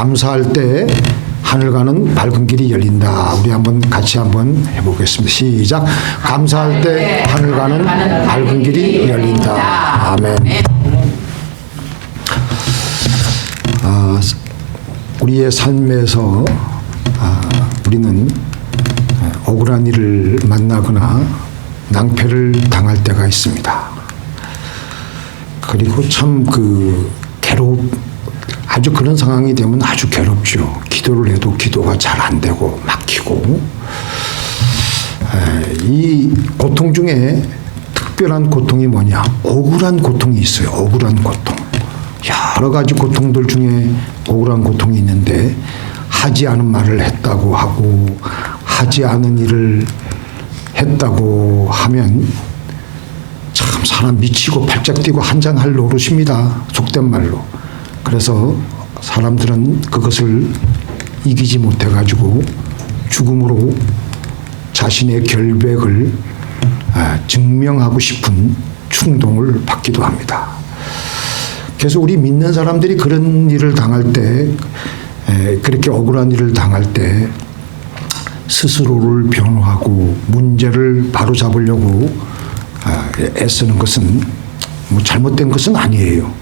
감사할 때 하늘 가는 밝은 길이 열린다. 우리 같이 한번 해보겠습니다. 시작. 감사할 때 하늘 가는 밝은 길이 열린다. 아멘. 우리의 삶에서 우리는 억울한 일을 만나거나 낭패를 당할 때가 있습니다. 그리고 참 아주 그런 상황이 되면 아주 괴롭죠. 기도를 해도 기도가 잘 안 되고 막히고, 이 고통 중에 특별한 고통이 뭐냐? 억울한 고통이 있어요. 억울한 고통. 여러 가지 고통들 중에 억울한 고통이 있는데, 하지 않은 말을 했다고 하고 하지 않은 일을 했다고 하면 참 사람 미치고 팔짝 뛰고 한장할 노릇입니다. 속된 말로. 그래서 사람들은 그것을 이기지 못해가지고 죽음으로 자신의 결백을 증명하고 싶은 충동을 받기도 합니다. 그래서 우리 믿는 사람들이 그런 일을 당할 때, 그렇게 억울한 일을 당할 때 스스로를 변호하고 문제를 바로잡으려고 애쓰는 것은 잘못된 것은 아니에요.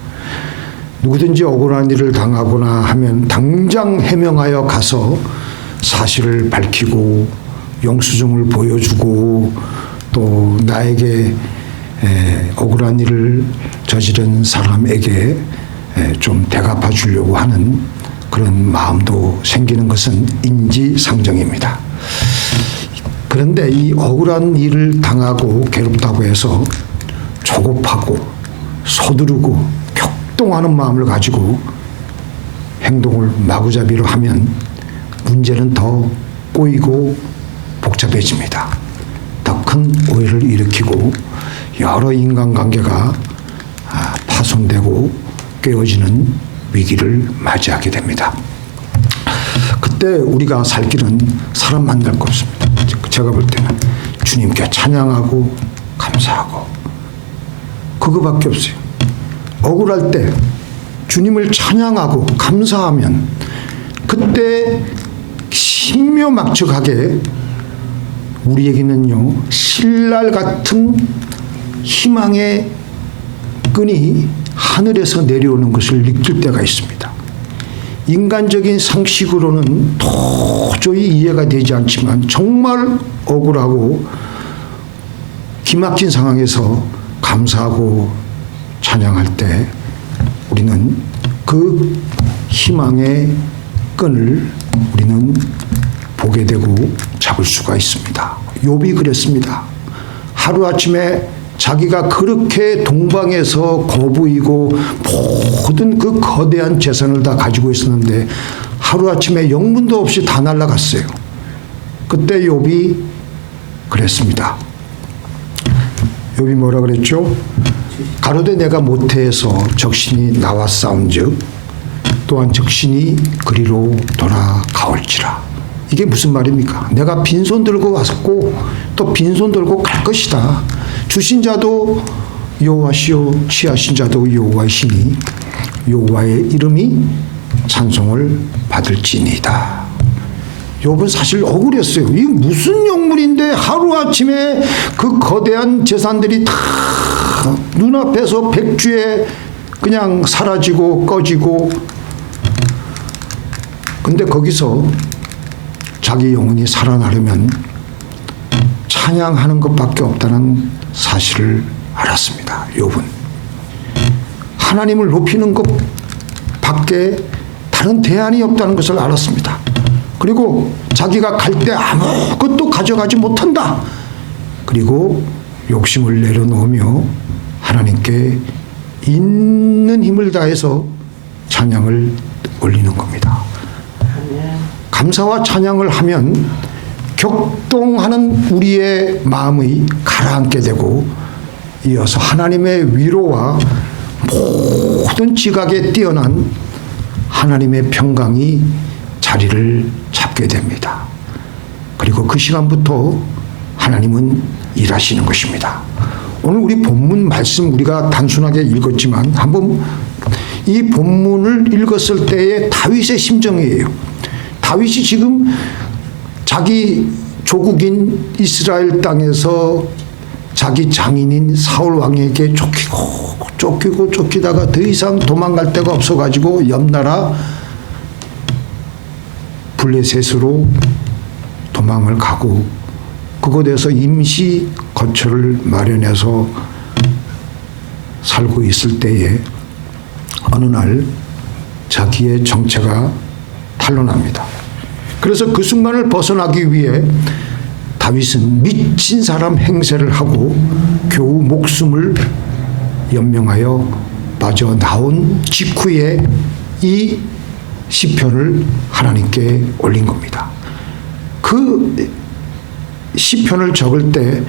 누구든지 억울한 일을 당하거나 하면 당장 해명하여 가서 사실을 밝히고 영수증을 보여주고 또 나에게 억울한 일을 저지른 사람에게 좀 대갚아 주려고 하는 그런 마음도 생기는 것은 인지상정입니다. 그런데 이 억울한 일을 당하고 괴롭다고 해서 조급하고 서두르고 격동하는 마음을 가지고 행동을 마구잡이로 하면 문제는 더 꼬이고 복잡해집니다. 더 큰 오해를 일으키고 여러 인간관계가 파손되고 깨어지는 위기를 맞이하게 됩니다. 그때 우리가 살 길은 사람 만날 거 없습니다. 제가 볼 때는 주님께 찬양하고 감사하고 그거밖에 없어요. 억울할 때 주님을 찬양하고 감사하면 그때 신묘막측하게 우리에게는요 신랄 같은 희망의 끈이 하늘에서 내려오는 것을 느낄 때가 있습니다. 인간적인 상식으로는 도저히 이해가 되지 않지만 정말 억울하고 기막힌 상황에서 감사하고 찬양할 때 우리는 그 희망의 끈을 우리는 보게 되고 잡을 수가 있습니다. 욥이 그랬습니다. 하루아침에 자기가 그렇게 동방에서 거부이고 모든 그 거대한 재산을 다 가지고 있었는데 하루아침에 영문도 없이 다 날아갔어요. 그때 욥이 그랬습니다. 욥이 뭐라 그랬죠? 가로되 내가 모태에서 적신이 나와 싸운즉 또한 적신이 그리로 돌아가올지라. 이게 무슨 말입니까? 내가 빈손 들고 왔고 또 빈손 들고 갈 것이다. 주신 자도 여호와시요 취하신 자도 여호와이시니 여호와의 이름이 찬송을 받을지니이다. 욥은 사실 억울했어요. 이게 무슨 영물인데 하루아침에 그 거대한 재산들이 다 눈앞에서 백주에 그냥 사라지고 꺼지고, 근데 거기서 자기 영혼이 살아나려면 찬양하는 것밖에 없다는 사실을 알았습니다. 욥은 하나님을 높이는 것 밖에 다른 대안이 없다는 것을 알았습니다. 그리고 자기가 갈 때 아무것도 가져가지 못한다. 그리고 욕심을 내려놓으며 하나님께 있는 힘을 다해서 찬양을 올리는 겁니다. 감사와 찬양을 하면 격동하는 우리의 마음이 가라앉게 되고 이어서 하나님의 위로와 모든 지각에 뛰어난 하나님의 평강이 자리를 잡게 됩니다. 그리고 그 시간부터 하나님은 일하시는 것입니다. 오늘 우리 본문 말씀 우리가 단순하게 읽었지만 한번 이 본문을 읽었을 때의 다윗의 심정이에요. 다윗이 지금 자기 조국인 이스라엘 땅에서 자기 장인인 사울 왕에게 쫓기다가 더 이상 도망갈 데가 없어가지고 옆나라 블레셋으로 도망을 가고 그곳에서 임시 거처를 마련해서 살고 있을 때에 어느 날 자기의 정체가 탄로납니다. 그래서 그 순간을 벗어나기 위해 다윗은 미친 사람 행세를 하고 겨우 목숨을 연명하여 빠져나온 직후에 이 시편을 하나님께 올린 겁니다. 그 시편을 적을 때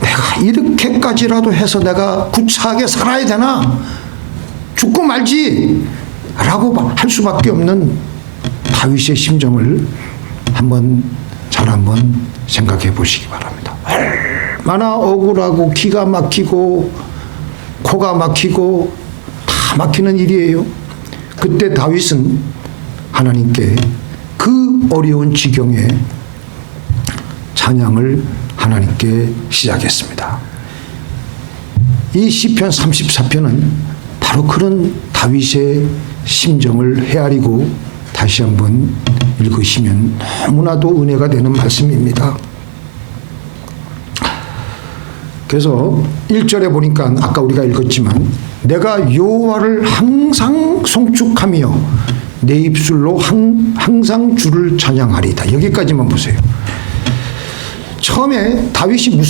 내가 이렇게까지라도 해서 내가 구차하게 살아야 되나? 죽고 말지! 라고 할 수밖에 없는 다윗의 심정을 한번 생각해 보시기 바랍니다. 얼마나 억울하고 기가 막히고 코가 막히고 다 막히는 일이에요. 그때 다윗은 하나님께 그 어려운 지경에 찬양을 하나님께 시작했습니다. 이 시편 34편은 바로 그런 다윗의 심정을 헤아리고 다시 한번 읽으시면 너무나도 은혜가 되는 말씀입니다. 그래서 1절에 보니까 아까 우리가 읽었지만 내가 여호와를 항상 송축하며 내 입술로 항상 주를 찬양하리이다. 여기까지만 보세요. 처음에 다윗이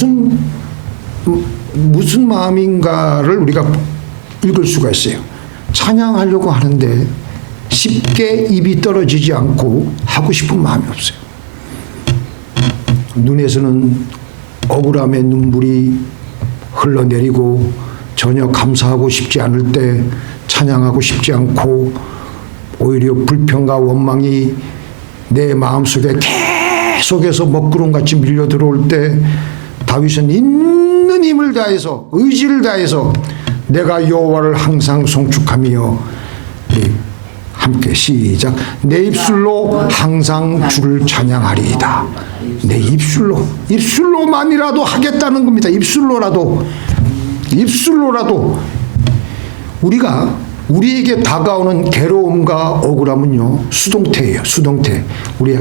무슨 마음인가를 우리가 읽을 수가 있어요. 찬양하려고 하는데 쉽게 입이 떨어지지 않고 하고 싶은 마음이 없어요. 눈에서는 억울함의 눈물이 흘러내리고 전혀 감사하고 싶지 않을 때 찬양하고 싶지 않고 오히려 불평과 원망이 내 마음속에 계속해서 먹구름같이 밀려 들어올 때 다윗은 있는 힘을 다해서 의지를 다해서 내가 여호와를 항상 송축하며 함께 시작. 내 입술로 항상 주를 찬양하리이다. 내 입술로만이라도 하겠다는 겁니다. 입술로라도 우리가 우리에게 다가오는 괴로움과 억울함은요 수동태예요. 수동태. 우리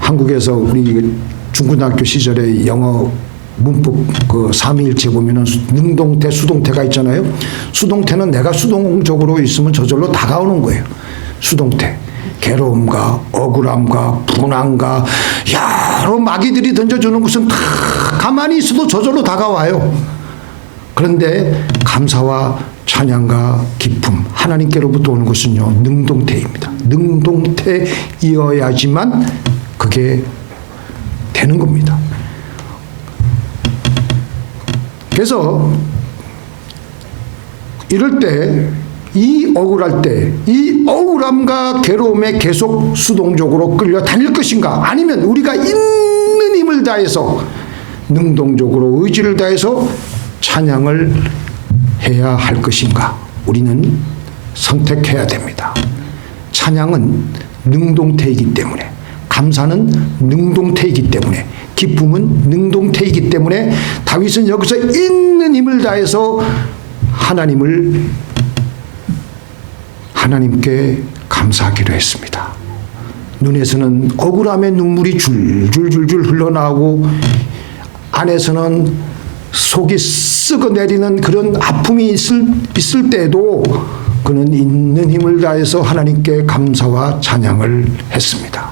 한국에서 우리 중고등학교 시절에 영어 문법 그 삼위일체 보면은 능동태, 수동태가 있잖아요. 수동태는 내가 수동적으로 있으면 저절로 다가오는 거예요. 수동태. 괴로움과 억울함과 분함과 여러 마귀들이 던져주는 것은 다 가만히 있어도 저절로 다가와요. 그런데 감사와 찬양과 기쁨, 하나님께로부터 오는 것은요 능동태입니다. 능동태이어야지만 그게 되는 겁니다. 그래서 이럴 때 이 억울할 때 이 억울함과 괴로움에 계속 수동적으로 끌려다닐 것인가, 아니면 우리가 있는 힘을 다해서 능동적으로 의지를 다해서 찬양을 해야 할 것인가, 우리는 선택해야 됩니다. 찬양은 능동태이기 때문에, 감사는 능동태이기 때문에, 기쁨은 능동태이기 때문에 다윗은 여기서 있는 힘을 다해서 하나님께 감사하기로 했습니다. 눈에서는 억울함의 눈물이 줄줄줄줄 흘러나오고 안에서는 속이 썩어내리는 그런 아픔이 있을 때에도 그는 있는 힘을 다해서 하나님께 감사와 찬양을 했습니다.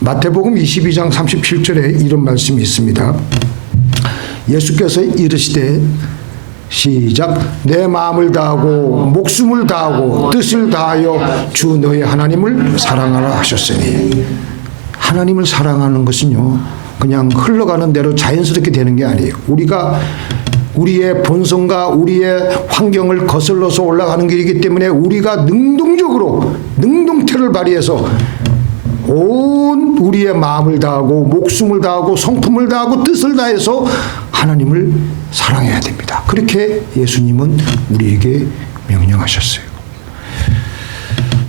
마태복음 22장 37절에 이런 말씀이 있습니다. 예수께서 이르시되 시작. 내 마음을 다하고 목숨을 다하고 뜻을 다하여 주 너의 하나님을 사랑하라 하셨으니, 하나님을 사랑하는 것은요 그냥 흘러가는 대로 자연스럽게 되는 게 아니에요. 우리가 우리의 본성과 우리의 환경을 거슬러서 올라가는 길이기 때문에 우리가 능동적으로 능동태를 발휘해서 온 우리의 마음을 다하고 목숨을 다하고 성품을 다하고 뜻을 다해서 하나님을 사랑해야 됩니다. 그렇게 예수님은 우리에게 명령하셨어요.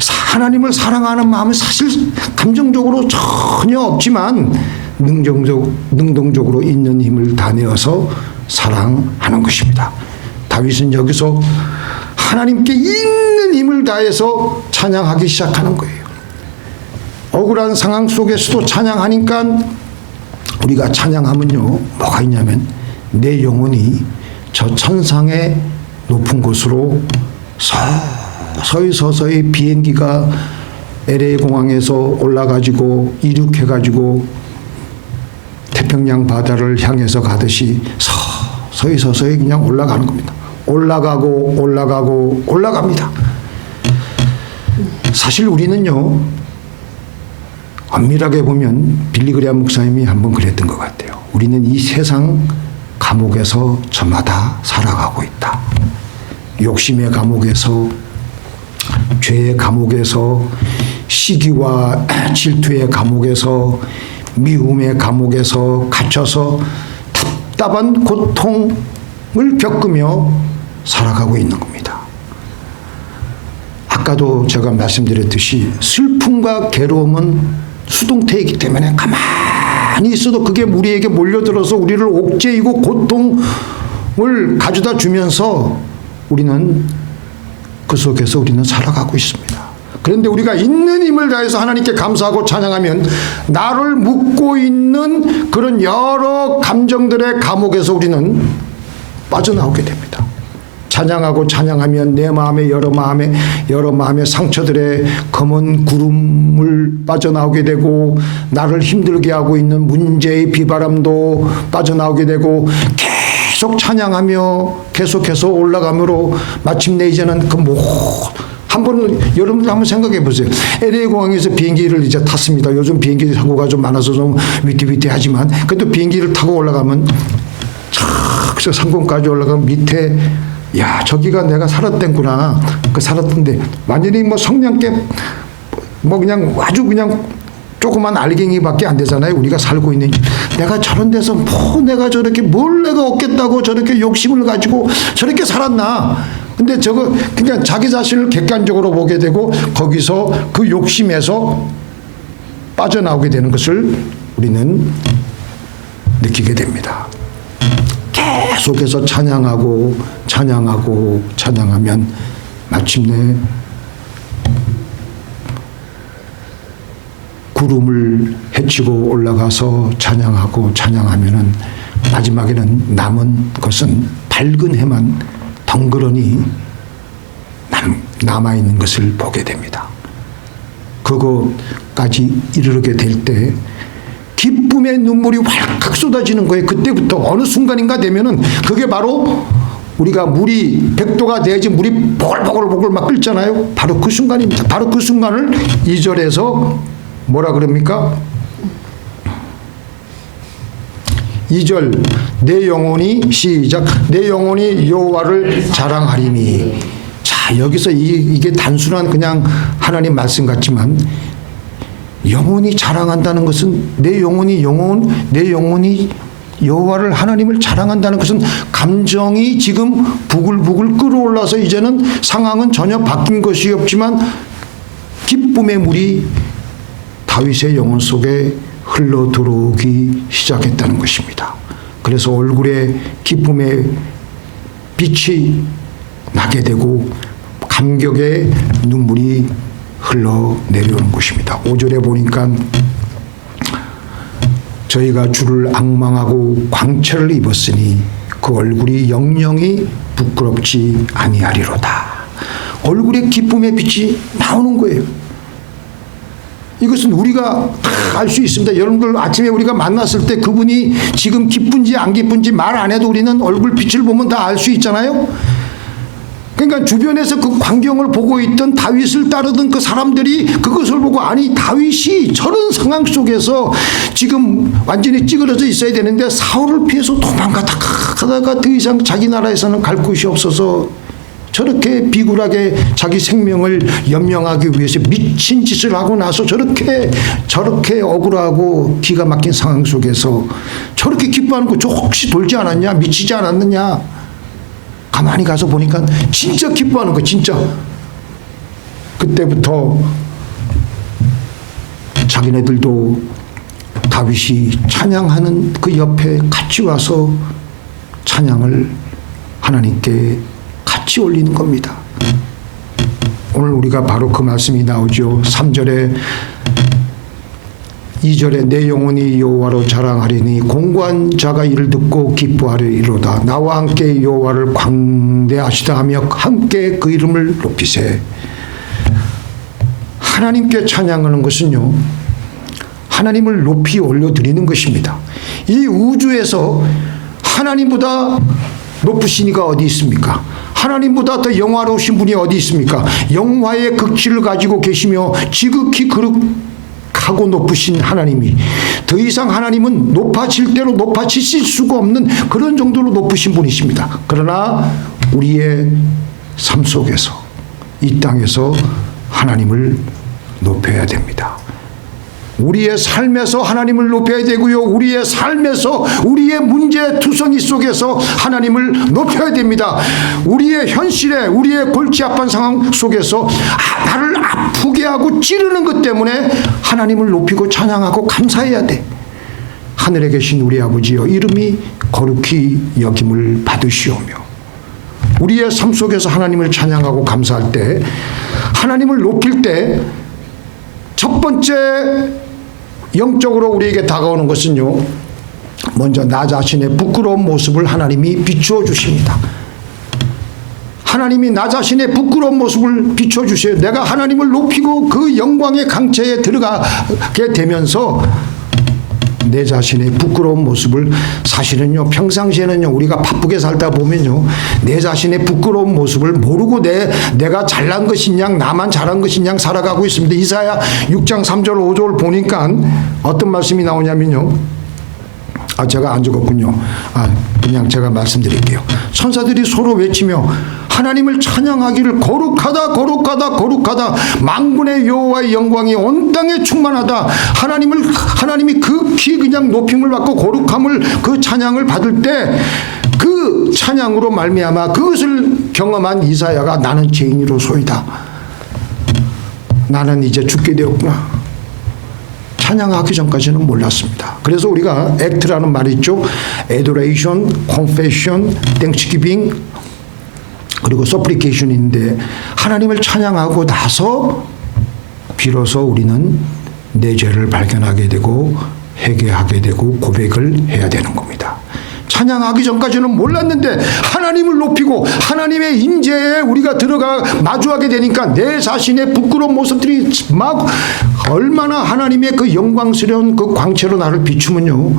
하나님을 사랑하는 마음은 사실 감정적으로 전혀 없지만 능동적으로 있는 힘을 다 내어서 사랑하는 것입니다. 다윗은 여기서 하나님께 있는 힘을 다해서 찬양하기 시작하는 거예요. 억울한 상황 속에서도 찬양하니까 우리가 찬양하면요, 뭐가 있냐면 내 영혼이 저 천상의 높은 곳으로 서서히 비행기가 LA 공항에서 올라가지고 이륙해가지고 태평양 바다를 향해서 가듯이 서서히 그냥 올라가는 겁니다. 올라갑니다. 사실 우리는요, 엄밀하게 보면 빌리그레암 목사님이 한번 그랬던 것 같아요. 우리는 이 세상 감옥에서 저마다 살아가고 있다. 욕심의 감옥에서, 죄의 감옥에서, 시기와 질투의 감옥에서, 미움의 감옥에서 갇혀서 답답한 고통을 겪으며 살아가고 있는 겁니다. 아까도 제가 말씀드렸듯이 슬픔과 괴로움은 수동태이기 때문에 가만히 있어도 그게 우리에게 몰려들어서 우리를 옥죄이고 고통을 가져다 주면서 우리는 그 속에서 우리는 살아가고 있습니다. 그런데 우리가 있는 힘을 다해서 하나님께 감사하고 찬양하면 나를 묶고 있는 그런 여러 감정들의 감옥에서 우리는 빠져나오게 됩니다. 찬양하고 찬양하면 내 마음에 여러 마음의 상처들의 검은 구름을 빠져나오게 되고 나를 힘들게 하고 있는 문제의 비바람도 빠져나오게 되고 계속 찬양하며 계속해서 올라가므로 마침내 이제는 한 번은 여러분들 한번 생각해 보세요. LA 공항에서 비행기를 이제 탔습니다. 요즘 비행기 사고가 좀 많아서 좀 위태위태하지만 그래도 비행기를 타고 올라가면 저 상공까지 올라가면 밑에 야 저기가 내가 살았댔구나. 그 살았던데 완전히 뭐 성냥개 뭐 그냥 아주 그냥 조그만 알갱이밖에 안 되잖아요. 우리가 살고 있는 내가 저런 데서 뭐 내가 저렇게 뭘 내가 얻겠다고 저렇게 욕심을 가지고 저렇게 살았나. 근데 저거 그냥 자기 자신을 객관적으로 보게 되고 거기서 그 욕심에서 빠져나오게 되는 것을 우리는 느끼게 됩니다. 계속해서 찬양하면 마침내 구름을 헤치고 올라가서 찬양하면은 마지막에는 남은 것은 밝은 해만 덩그러니 남아있는 것을 보게 됩니다. 그거까지 이르게 될 때 기쁨의 눈물이 활칵 쏟아지는 거예요. 그때부터 어느 순간인가 되면은 그게 바로 우리가 물이 100도가 돼야지 물이 보글보글 막 끓잖아요. 바로 그 순간입니다. 바로 그 순간을 2절에서 뭐라 그럽니까? 2절 내 영혼이 시작 내 영혼이 여호와를 자랑하리니. 자 여기서 이게 단순한 그냥 하나님 말씀 같지만 영혼이 자랑한다는 것은 내 영혼이 여호와를 하나님을 자랑한다는 것은 감정이 지금 부글부글 끓어올라서 이제는 상황은 전혀 바뀐 것이 없지만 기쁨의 물이 다윗의 영혼 속에 흘러 들어오기 시작했다는 것입니다. 그래서 얼굴에 기쁨의 빛이 나게 되고 감격의 눈물이 흘러 내려오는 것입니다. 5절에 보니까 저희가 주를 앙망하고 광채를 입었으니 그 얼굴이 영영이 부끄럽지 아니하리로다. 얼굴에 기쁨의 빛이 나오는 거예요. 이것은 우리가 알 수 있습니다. 여러분들 아침에 우리가 만났을 때 그분이 지금 기쁜지 안 기쁜지 말 안 해도 우리는 얼굴 빛을 보면 다 알 수 있잖아요. 그러니까 주변에서 그 광경을 보고 있던 다윗을 따르던 그 사람들이 그것을 보고 아니 다윗이 저런 상황 속에서 지금 완전히 찌그러져 있어야 되는데 사울을 피해서 도망가다가 더 이상 자기 나라에서는 갈 곳이 없어서 저렇게 비굴하게 자기 생명을 연명하기 위해서 미친 짓을 하고 나서 저렇게 억울하고 기가 막힌 상황 속에서 저렇게 기뻐하는 거 저 혹시 돌지 않았냐 미치지 않았느냐. 가만히 가서 보니까 진짜 기뻐하는 거 진짜 그때부터 자기네들도 다윗이 찬양하는 그 옆에 같이 와서 찬양을 하나님께 같이 올리는 겁니다. 오늘 우리가 바로 그 말씀이 나오죠. 3절에 2절에 내 영혼이 여호와로 자랑하리니 공고한 자가 이를 듣고 기뻐하리로다. 나와 함께 여호와를 광대하시다 하며 함께 그 이름을 높이세. 하나님께 찬양하는 것은요, 하나님을 높이 올려드리는 것입니다. 이 우주에서 하나님보다 높으신 이가 어디 있습니까? 하나님보다 더 영화로우신 분이 어디 있습니까? 영화의 극치를 가지고 계시며 지극히 거룩하고 높으신 하나님이, 더 이상 하나님은 높아질 대로 높아지실 수가 없는 그런 정도로 높으신 분이십니다. 그러나 우리의 삶 속에서, 이 땅에서 하나님을 높여야 됩니다. 우리의 삶에서 하나님을 높여야 되고요. 우리의 삶에서, 우리의 문제투성이 속에서 하나님을 높여야 됩니다. 우리의 현실에, 우리의 골치 아픈 상황 속에서 나를 아프게 하고 찌르는 것 때문에 하나님을 높이고 찬양하고 감사해야 돼. 하늘에 계신 우리 아버지여, 이름이 거룩히 여김을 받으시오며, 우리의 삶 속에서 하나님을 찬양하고 감사할 때, 하나님을 높일 때 첫 번째 영적으로 우리에게 다가오는 것은요, 먼저 나 자신의 부끄러운 모습을 하나님이 비추어 주십니다. 하나님이 나 자신의 부끄러운 모습을 비추어 주셔요. 내가 하나님을 높이고 그 영광의 강체에 들어가게 되면서 내 자신의 부끄러운 모습을, 사실은요, 평상시에는요, 우리가 바쁘게 살다 보면요, 내 자신의 부끄러운 모습을 모르고 내가 잘난 것이냐, 나만 잘한 것이냐 살아가고 있습니다. 이사야 6장 3절 5절 보니까 어떤 말씀이 나오냐면요, 제가 안 적었군요. 그냥 제가 말씀드릴게요. 천사들이 서로 외치며 하나님을 찬양하기를 거룩하다 거룩하다 거룩하다, 만군의 여호와의 영광이 온 땅에 충만하다. 하나님이 극히 그냥 높임을 받고 거룩함을, 그 찬양을 받을 때 그 찬양으로 말미암아 그것을 경험한 이사야가 나는 죄인이로소이다. 나는 이제 죽게 되었구나. 찬양하기 전까지는 몰랐습니다. 그래서 우리가 act라는 말이 있죠. adoration, confession, thanksgiving, 그리고 supplication인데, 하나님을 찬양하고 나서 비로소 우리는 내 죄를 발견하게 되고 회개하게 되고 고백을 해야 되는 겁니다. 찬양하기 전까지는 몰랐는데 하나님을 높이고 하나님의 임재에 우리가 들어가 마주하게 되니까 내 자신의 부끄러운 모습들이 막 얼마나 하나님의 그 영광스러운 그 광채로 나를 비추면요,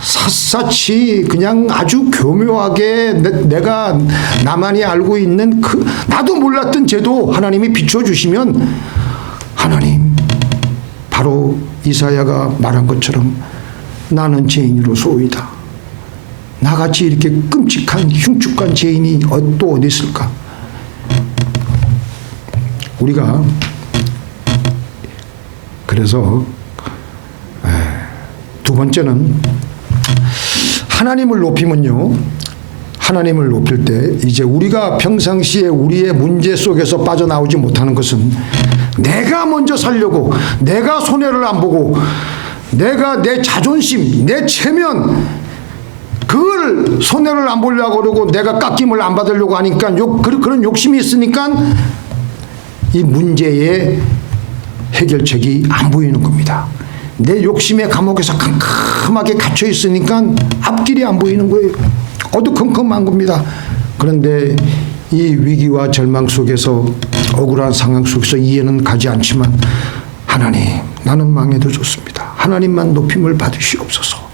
샅샅이 그냥 아주 교묘하게 내가 나만이 알고 있는 그 나도 몰랐던 죄도 하나님이 비춰주시면, 하나님, 바로 이사야가 말한 것처럼 나는 죄인으로소이다. 나같이 이렇게 끔찍한 흉측한 죄인이 또 어디 있을까? 우리가 그래서 두 번째는 하나님을 높이면요, 하나님을 높일 때 이제 우리가 평상시에 우리의 문제 속에서 빠져나오지 못하는 것은 내가 먼저 살려고, 내가 손해를 안 보고, 내가 내 자존심, 내 체면, 그걸 손해를 안 보려고 그러고 내가 깎임을 안 받으려고 하니까 그런 욕심이 있으니까 이 문제의 해결책이 안 보이는 겁니다. 내 욕심의 감옥에서 캄캄하게 갇혀 있으니까 앞길이 안 보이는 거예요. 어두컴컴한 겁니다. 그런데 이 위기와 절망 속에서, 억울한 상황 속에서 이해는 가지 않지만, 하나님, 나는 망해도 좋습니다. 하나님만 높임을 받으시옵소서.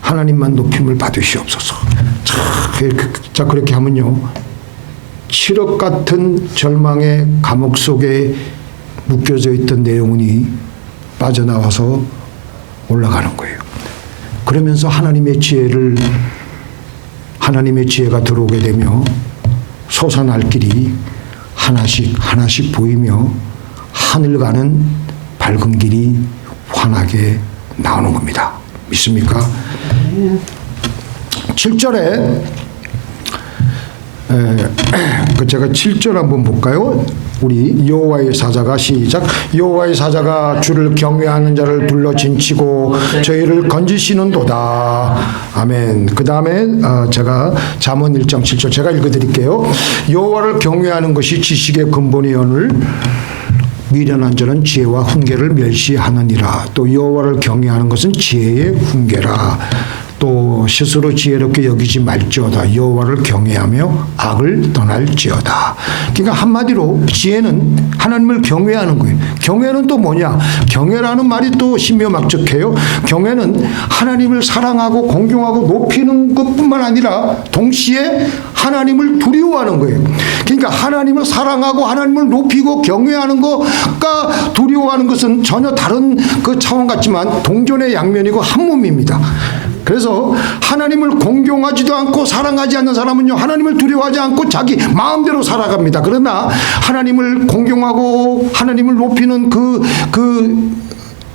하나님만 높임을 받으시옵소서. 자, 그렇게 하면요, 7억 같은 절망의 감옥 속에 묶여져 있던 내 영혼이 빠져나와서 올라가는 거예요. 그러면서 하나님의 지혜가 들어오게 되며 솟아날 길이 하나씩 보이며 하늘 가는 밝은 길이 환하게 나오는 겁니다. 믿습니까? 7절에 제가 7절 한번 볼까요? 우리 여호와의 사자가 시작. 여호와의 사자가 주를 경외하는 자를 불러 진치고 저희를 건지시는도다. 아멘. 그 다음에 제가 잠언 1장 7절 제가 읽어드릴게요. 여호와를 경외하는 것이 지식의 근본이오늘 미련한 자는 지혜와 훈계를 멸시하느니라. 또 여호와를 경외하는 것은 지혜의 훈계라. 또 스스로 지혜롭게 여기지 말지어다. 여호와를 경외하며 악을 떠날지어다. 그러니까 한마디로 지혜는 하나님을 경외하는 거예요. 경외는 또 뭐냐? 경외라는 말이 또 신묘막적해요. 경외는 하나님을 사랑하고 공경하고 높이는 것뿐만 아니라 동시에 하나님을 두려워하는 거예요. 그러니까 하나님을 사랑하고 하나님을 높이고 경외하는 것과 두려워하는 것은 전혀 다른 그 차원 같지만 동전의 양면이고 한 몸입니다. 그래서 하나님을 공경하지도 않고 사랑하지 않는 사람은요, 하나님을 두려워하지 않고 자기 마음대로 살아갑니다. 그러나 하나님을 공경하고 하나님을 높이는 그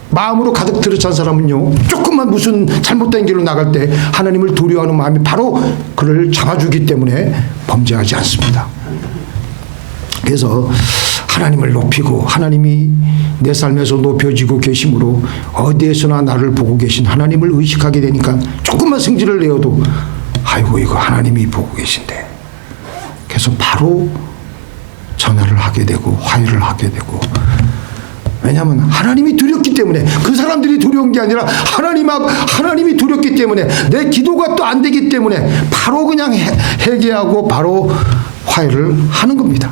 마음으로 가득 들어찬 사람은요, 조금만 무슨 잘못된 길로 나갈 때 하나님을 두려워하는 마음이 바로 그를 잡아주기 때문에 범죄하지 않습니다. 그래서 하나님을 높이고 하나님이 내 삶에서 높여지고 계심으로 어디에서나 나를 보고 계신 하나님을 의식하게 되니까 조금만 성질을 내어도 아이고 이거 하나님이 보고 계신데, 그래서 바로 전화를 하게 되고 화해를 하게 되고, 왜냐하면 하나님이 두렵기 때문에, 그 사람들이 두려운 게 아니라 하나님이 두렵기 때문에, 내 기도가 또 안 되기 때문에 바로 그냥 회개하고 바로 화해를 하는 겁니다.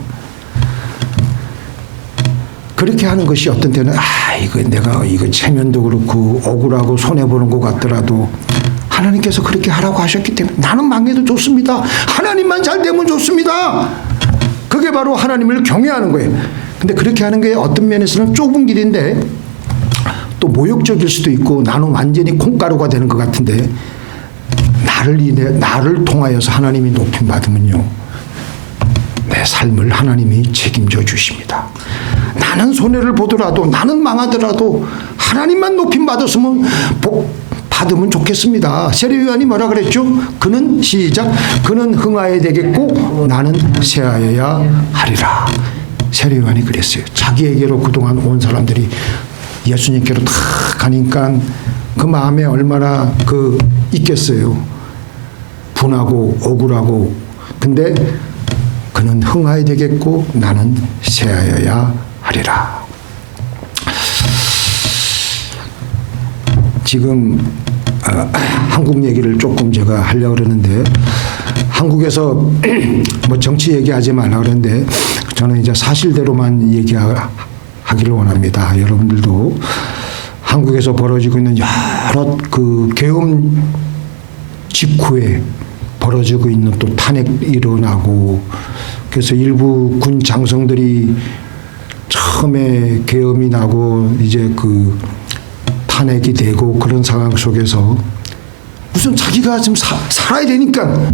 그렇게 하는 것이 어떤 때는 이거 내가 이거 체면도 그렇고 억울하고 손해보는 것 같더라도 하나님께서 그렇게 하라고 하셨기 때문에 나는 망해도 좋습니다. 하나님만 잘 되면 좋습니다. 그게 바로 하나님을 경외하는 거예요. 근데 그렇게 하는 게 어떤 면에서는 좁은 길인데 또 모욕적일 수도 있고, 나는 완전히 콩가루가 되는 것 같은데, 나를 통하여서 하나님이 높임 받으면요, 내 삶을 하나님이 책임져 주십니다. 나는 손해를 보더라도, 나는 망하더라도 하나님만 높임 받았으면 받으면 좋겠습니다. 세례요한이 뭐라 그랬죠? 그는 시작. 그는 흥하여야 되겠고 나는 쇠하여야 하리라. 세례요한이 그랬어요. 자기에게로 그동안 온 사람들이 예수님께로 다 가니까 그 마음에 얼마나 있겠어요. 분하고 억울하고. 근데 그는 흥하여야 되겠고 나는 쇠하여야 하리라. 지금 한국 얘기를 조금 제가 하려고 그러는데, 한국에서 뭐 정치 얘기하지 말라 그러는데 저는 이제 사실대로만 얘기하기를 원합니다. 여러분들도 한국에서 벌어지고 있는 여러 계엄 직후에 벌어지고 있는 또 탄핵 일어나고, 그래서 일부 군 장성들이 처음에 계엄이 나고 이제 탄핵이 되고, 그런 상황 속에서 무슨 자기가 좀 살아야 되니까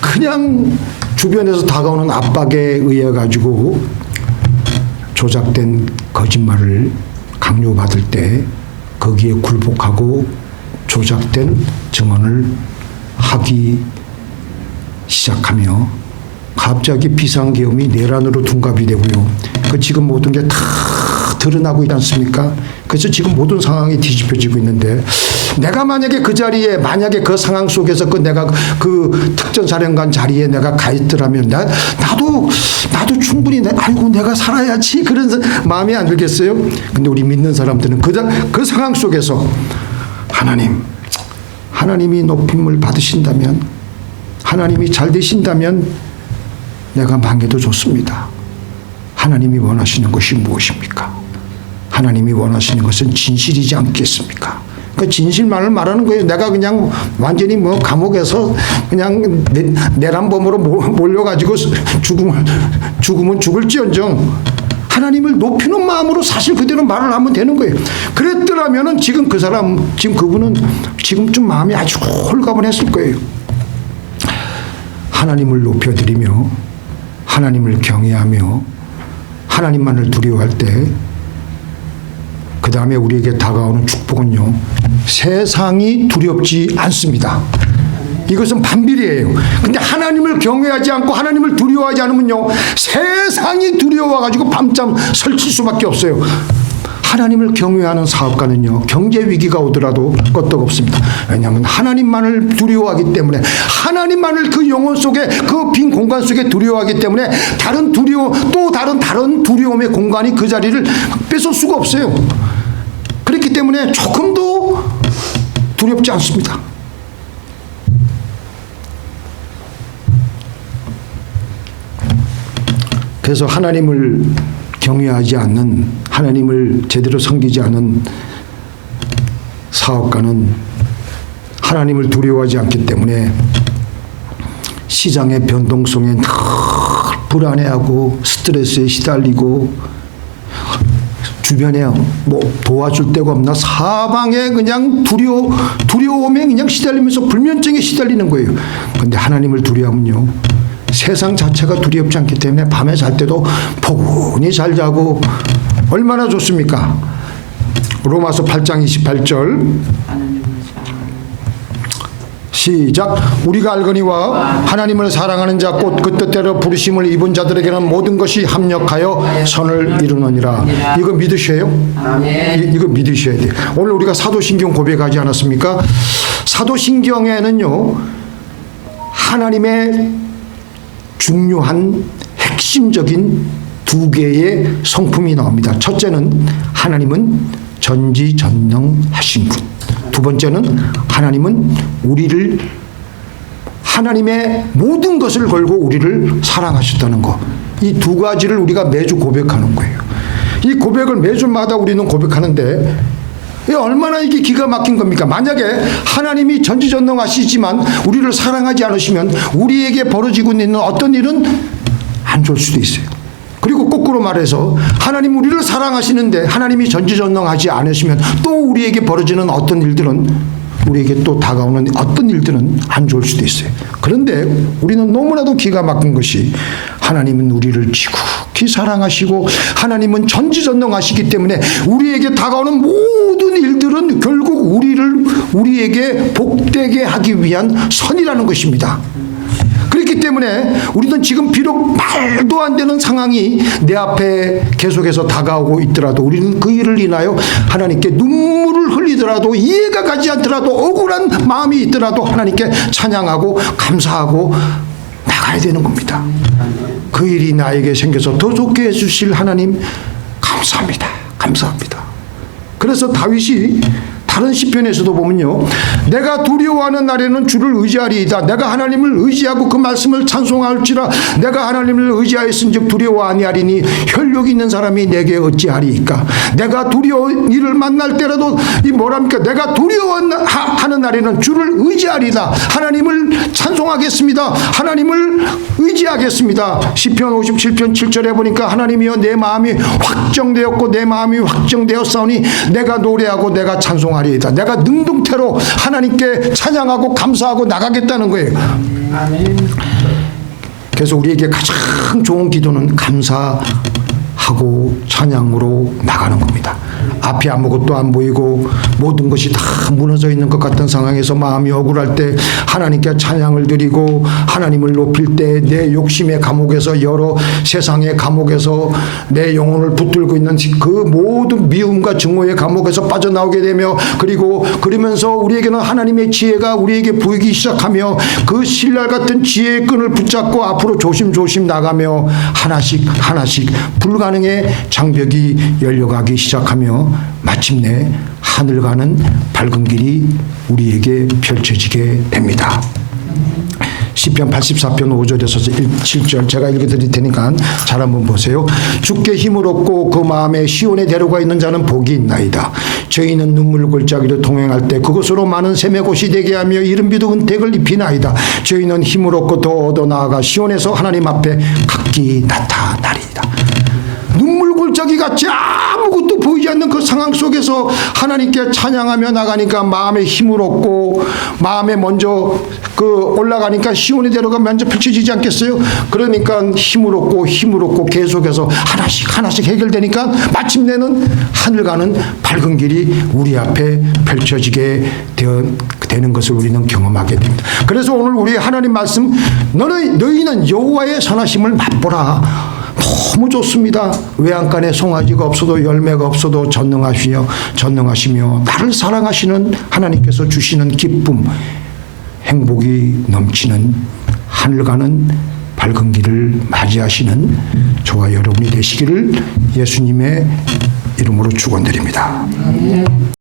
그냥 주변에서 다가오는 압박에 의해 가지고 조작된 거짓말을 강요받을 때 거기에 굴복하고 조작된 증언을 하기 시작하며 갑자기 비상계엄이 내란으로 둔갑이 되고요. 지금 모든 게 다 드러나고 있지 않습니까? 그래서 지금 모든 상황이 뒤집혀지고 있는데, 내가 만약에 그 자리에, 만약에 그 상황 속에서 내가 그 특전사령관 자리에 내가 가 있더라면 나도 충분히 아이고 내가 살아야지, 그런 마음이 안 들겠어요? 근데 우리 믿는 사람들은 그 상황 속에서 하나님이 높임을 받으신다면, 하나님이 잘 되신다면 내가 망해도 좋습니다. 하나님이 원하시는 것이 무엇입니까? 하나님이 원하시는 것은 진실이지 않겠습니까? 그 진실만을 말하는 거예요. 내가 그냥 완전히 감옥에서 그냥 내란범으로 몰려가지고 죽으면 죽을지언정 하나님을 높이는 마음으로 사실 그대로 말을 하면 되는 거예요. 그랬더라면은 지금 그분은 지금쯤 마음이 아주 홀가분했을 거예요. 하나님을 높여드리며 하나님을 경외하며 하나님만을 두려워할 때, 그 다음에 우리에게 다가오는 축복은요, 세상이 두렵지 않습니다. 이것은 반비례예요. 근데 하나님을 경외하지 않고 하나님을 두려워하지 않으면요, 세상이 두려워가지고 밤잠 설칠 수밖에 없어요. 하나님을 경외하는 사업가는요, 경제 위기가 오더라도 끄떡없습니다. 왜냐하면 하나님만을 두려워하기 때문에, 하나님만을 그 영혼 속에, 그 빈 공간 속에 두려워하기 때문에 다른 두려움의 공간이 그 자리를 뺏을 수가 없어요. 그렇기 때문에 조금도 두렵지 않습니다. 그래서 하나님을 경외하지 않는, 하나님을 제대로 섬기지 않은 사업가는 하나님을 두려워하지 않기 때문에 시장의 변동성에 늘 불안해하고 스트레스에 시달리고, 주변에 뭐 도와줄 데가 없나 사방에 그냥 두려움에 그냥 시달리면서 불면증에 시달리는 거예요. 그런데 하나님을 두려워하면요, 세상 자체가 두렵지 않기 때문에 밤에 잘 때도 포근히 잘 자고 얼마나 좋습니까? 로마서 8장 28절 시작. 우리가 알거니와 하나님을 사랑하는 자 곧 그 뜻대로 부르심을 입은 자들에게는 모든 것이 합력하여 선을 이루느니라. 이거 믿으셔요? 이거 믿으셔야 돼요. 오늘 우리가 사도신경 고백하지 않았습니까? 사도신경에는요, 하나님의 중요한 핵심적인 두 개의 성품이 나옵니다. 첫째는 하나님은 전지전능하신 분. 두 번째는 하나님은 우리를, 하나님의 모든 것을 걸고 우리를 사랑하셨다는 것. 이 두 가지를 우리가 매주 고백하는 거예요. 이 고백을 매주마다 우리는 고백하는데 얼마나 이게 기가 막힌 겁니까? 만약에 하나님이 전지전능하시지만 우리를 사랑하지 않으시면 우리에게 벌어지고 있는 어떤 일은 안 좋을 수도 있어요. 그리고 거꾸로 말해서 하나님 우리를 사랑하시는데 하나님이 전지전능하지 않으시면 또 우리에게 벌어지는 어떤 일들은, 우리에게 또 다가오는 어떤 일들은 안 좋을 수도 있어요. 그런데 우리는 너무나도 기가 막힌 것이, 하나님은 우리를 지극히 사랑하시고 하나님은 전지전능하시기 때문에 우리에게 다가오는 모든 일들은 결국 우리에게 복되게 하기 위한 선이라는 것입니다. 그렇기 때문에 우리는 지금 비록 말도 안 되는 상황이 내 앞에 계속해서 다가오고 있더라도 우리는 그 일을 인하여 하나님께 눈물을 흘리더라도, 이해가 가지 않더라도, 억울한 마음이 있더라도 하나님께 찬양하고 감사하고 나가야 되는 겁니다. 그 일이 나에게 생겨서 더 좋게 해주실 하나님 감사합니다. 감사합니다. 그래서 다윗이 다른 시편에서도 보면요, 내가 두려워하는 날에는 주를 의지하리이다. 내가 하나님을 의지하고 그 말씀을 찬송할지라. 내가 하나님을 의지하였은즉 두려워 아니하리니 혈육이 있는 사람이 내게 어찌하리이까. 내가 두려운 일을 만날 때라도 내가 두려워하는 날에는 주를 의지하리이다. 하나님을 찬송하겠습니다. 하나님을 의지하겠습니다. 시편 57편 7절에 보니까 하나님이여 내 마음이 확정되었고 내 마음이 확정되었사오니 내가 노래하고 내가 찬송하리이다. 내가 능동태로 하나님께 찬양하고 감사하고 나가겠다는 거예요. 그래서 우리에게 가장 좋은 기도는 감사하고 찬양으로 나가는 겁니다. 앞이 아무것도 안 보이고 모든 것이 다 무너져 있는 것 같은 상황에서 마음이 억울할 때 하나님께 찬양을 드리고 하나님을 높일 때 내 욕심의 감옥에서, 여러 세상의 감옥에서 내 영혼을 붙들고 있는 그 모든 미움과 증오의 감옥에서 빠져나오게 되며, 그리고 그러면서 우리에게는 하나님의 지혜가 우리에게 보이기 시작하며 그 신랄 같은 지혜의 끈을 붙잡고 앞으로 조심조심 나가며 하나씩 하나씩 불가능의 장벽이 열려가기 시작하며 마침내 하늘 가는 밝은 길이 우리에게 펼쳐지게 됩니다. 시편 84편 5절에서 7절 제가 읽어드릴 테니까 잘 한번 보세요. 주께 힘을 얻고 그 마음에 시온에 데려가 있는 자는 복이 있나이다. 저희는 눈물 골짜기로 동행할 때 그것으로 많은 샘의 곳이 되게 하며 이른 비도 은택을 입히나이다. 저희는 힘을 얻고 더 얻어 나아가 시온에서 하나님 앞에 각기 나타나리이다. 눈물 골짜기 같이 아무것도 보이지 않는 그 상황 속에서 하나님께 찬양하며 나가니까 마음에 힘을 얻고 마음에 먼저 올라가니까 시온의 대로가 먼저 펼쳐지지 않겠어요? 그러니까 힘을 얻고 계속해서 하나씩 해결되니까 마침내는 하늘 가는 밝은 길이 우리 앞에 펼쳐지게 되는 것을 우리는 경험하게 됩니다. 그래서 오늘 우리 하나님 말씀, 너희는 여호와의 선하심을 맛보라. 너무 좋습니다. 외양간에 송아지가 없어도 열매가 없어도 전능하시며 나를 사랑하시는 하나님께서 주시는 기쁨, 행복이 넘치는 하늘 가는 밝은 길을 맞이하시는 저와 여러분이 되시기를 예수님의 이름으로 축원드립니다.